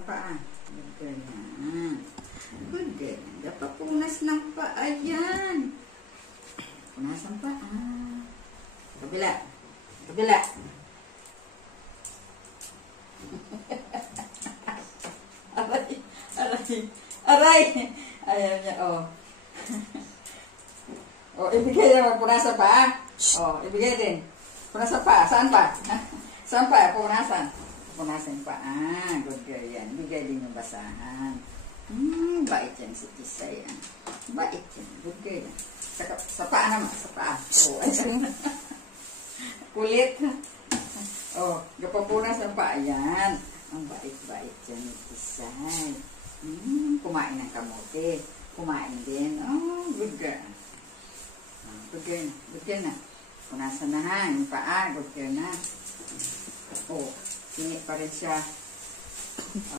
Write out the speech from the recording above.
ang paa. Good girl na. Good girl. Dapat punas ng paa yan. Punas ang paa. Kabila. Kabila. Aray. Aray. Aray. Ayaw niya, oh. Oh, ibigay naman. Punas ang paa. Oh, ibigay din. Punas ang paa. Saan pa? Saan pa? Punasan. Punasan pa. Good girl yan. Bigay din yung basahan. Bait yan si Tisay. Bait yan. Good girl yan. Sa paa naman. Sa paa. Oh, ayan. Kulit. Oh, kapapunas ng paa yan. Ang bait-bait yan ni Tisay. Kumain ng kamote. Kumain din. Oh, good girl. Good girl na. Good girl na. Punasan na ha. Yung paa. Good girl na. Oh, tingi pa rin siya.